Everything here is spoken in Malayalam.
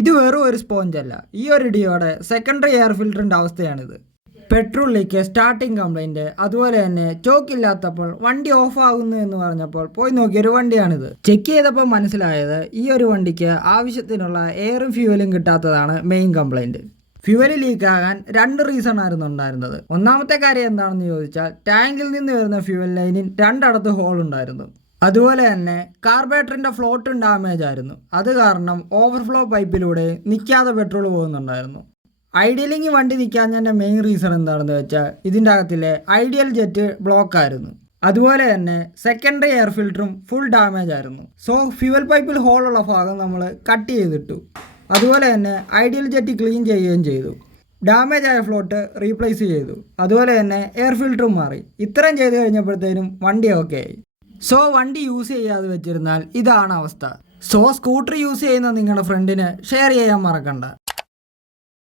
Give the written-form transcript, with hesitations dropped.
ഇത് വെറും ഒരു സ്പോഞ്ച് അല്ല, ഈ ഒരു ഇടിയോടെ സെക്കൻഡറി എയർ ഫിൽറ്ററിൻ്റെ അവസ്ഥയാണിത്. പെട്രോൾ ലീക്ക്, സ്റ്റാർട്ടിംഗ് കംപ്ലൈൻറ്റ്, അതുപോലെ തന്നെ ചോക്കില്ലാത്തപ്പോൾ വണ്ടി ഓഫ് ആകുന്നു എന്ന് പറഞ്ഞപ്പോൾ പോയി നോക്കിയൊരു വണ്ടിയാണിത്. ചെക്ക് ചെയ്തപ്പോൾ മനസ്സിലായത് ഈ ഒരു വണ്ടിക്ക് ആവശ്യത്തിനുള്ള എയറും ഫ്യൂവലും കിട്ടാത്തതാണ് മെയിൻ കംപ്ലൈൻറ്റ്. ഫ്യൂവൽ ലീക്കാകാൻ 2 റീസൺ ആയിരുന്നു ഉണ്ടായിരുന്നത്. ഒന്നാമത്തെ കാര്യം എന്താണെന്ന് ചോദിച്ചാൽ ടാങ്കിൽ നിന്ന് വരുന്ന ഫ്യൂവൽ ലൈനിൽ 2 ഇടത്ത് ഹോൾ ഉണ്ടായിരുന്നു. അതുപോലെ തന്നെ കാർബറേറ്ററിൻ്റെ ഫ്ലോട്ടും ഡാമേജ് ആയിരുന്നു. അത് കാരണം ഓവർഫ്ലോ പൈപ്പിലൂടെ നിൽക്കാതെ പെട്രോൾ പോകുന്നുണ്ടായിരുന്നു. ഐഡിയലിംഗ് വണ്ടി നിൽക്കാഞ്ഞതിൻ്റെ മെയിൻ റീസൺ എന്താണെന്ന് വെച്ചാൽ ഇതിൻ്റെ അകത്തിലെ ഐഡിയൽ ജെറ്റ് ബ്ലോക്ക് ആയിരുന്നു. അതുപോലെ തന്നെ സെക്കൻഡറി എയർ ഫിൽറ്ററും ഫുൾ ഡാമേജ് ആയിരുന്നു. സോ ഫ്യൂവൽ പൈപ്പിൽ ഹോളുള്ള ഭാഗം നമ്മൾ കട്ട് ചെയ്തിട്ടു. അതുപോലെ തന്നെ ഐഡിയൽ ജെറ്റ് ക്ലീൻ ചെയ്യുകയും ചെയ്തു. ഡാമേജ് ആയ ഫ്ലോട്ട് റീപ്ലേസ് ചെയ്തു. അതുപോലെ തന്നെ എയർ ഫിൽറ്ററും മാറി. ഇത്രയും ചെയ്ത് കഴിഞ്ഞപ്പോഴത്തേനും വണ്ടി ഓക്കെ ആയി. സോ വണ്ടി യൂസ് ചെയ്യാതെ വെച്ചിരുന്നാൽ ഇതാണ് അവസ്ഥ. സോ സ്കൂട്ടർ യൂസ് ചെയ്യുന്ന നിങ്ങളുടെ ഫ്രണ്ടിന് ഷെയർ ചെയ്യാൻ മറക്കണ്ട.